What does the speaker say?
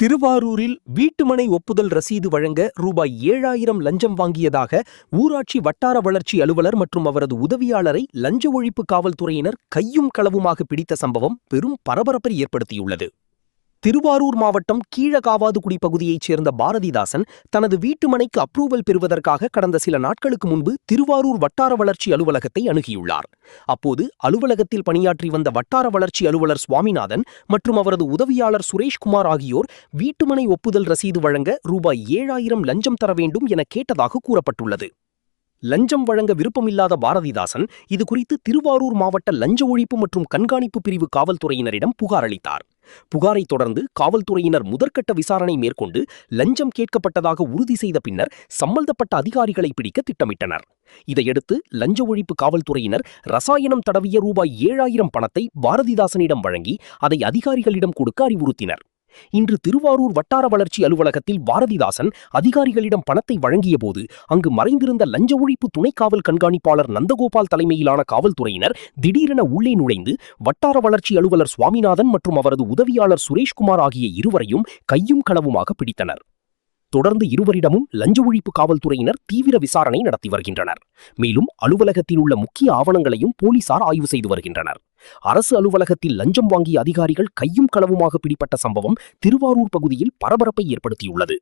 திருவாரூரில் வீட்டுமனை ஒப்புதல் ரசீது வழங்க ரூபாய் 7,000 லஞ்சம் வாங்கியதாக ஊராட்சி வட்டார வளர்ச்சி அலுவலர் மற்றும் அவரது உதவியாளரை லஞ்ச ஒழிப்பு காவல்துறையினர் கையும் களவுமாக பிடித்த சம்பவம் பெரும் பரபரப்பை ஏற்படுத்தியுள்ளது. திருவாரூர் மாவட்டம் கீழகாவாதுகுடி பகுதியைச் சேர்ந்த பாரதிதாசன் தனது வீட்டுமனைக்கு அப்ரூவல் பெறுவதற்காக கடந்த சில நாட்களுக்கு முன்பு திருவாரூர் வட்டார வளர்ச்சி அலுவலகத்தை அணுகியுள்ளார். அப்போது அலுவலகத்தில் பணியாற்றி வந்த வட்டார வளர்ச்சி அலுவலர் சுவாமிநாதன் மற்றும் அவரது உதவியாளர் சுரேஷ்குமார் ஆகியோர் வீட்டுமனை ஒப்புதல் ரசீது வழங்க ரூபாய் 7,000 லஞ்சம் தர வேண்டும் என கேட்டதாக கூறப்பட்டுள்ளது. லஞ்சம் வழங்க விருப்பமில்லாத பாரதிதாசன் இதுகுறித்து திருவாரூர் மாவட்ட லஞ்ச ஒழிப்பு மற்றும் கண்காணிப்பு பிரிவு காவல்துறையினரிடம் புகார் அளித்தார். புகாரை தொடர்ந்து காவல்துறையினர் முதற்கட்ட விசாரணை மேற்கொண்டு லஞ்சம் கேட்கப்பட்டதாக உறுதி செய்த பின்னர் சம்பந்தப்பட்ட அதிகாரிகளை பிடிக்க திட்டமிட்டனர். இதையடுத்து லஞ்ச ஒழிப்பு காவல்துறையினர் ரசாயனம் தடவிய ரூபாய் 7,000 பணத்தை பாரதிதாசனிடம் வழங்கி அதை அதிகாரிகளிடம் கொடுக்க அறிவுறுத்தினர். இன்று திருவாரூர் வட்டார வளர்ச்சி அலுவலகத்தில் பாரதிதாசன் அதிகாரிகளிடம் பணத்தை வழங்கியபோது அங்கு மறைந்திருந்த லஞ்ச ஒழிப்பு துணை காவல் கண்காணிப்பாளர் நந்தகோபால் தலைமையிலான காவல்துறையினர் திடீரென உள்ளே நுழைந்து வட்டார வளர்ச்சி அலுவலர் சுவாமிநாதன் மற்றும் அவரது உதவியாளர் சுரேஷ்குமார் ஆகிய இருவரையும் கையும் களவுமாக பிடித்தனர். தொடர்ந்து இருவரிடமும் லஞ்ச ஒழிப்பு காவல்துறையினர் தீவிர விசாரணை நடத்தி வருகின்றனர். மேலும் அலுவலகத்தில் உள்ள முக்கிய ஆவணங்களையும் போலீசார் ஆய்வு செய்து வருகின்றனர். அரசு அலுவலகத்தில் லஞ்சம் வாங்கிய அதிகாரிகள் கையும் களவுமாக பிடிபட்ட சம்பவம் திருவாரூர் பகுதியில் பரபரப்பை ஏற்படுத்தியுள்ளது.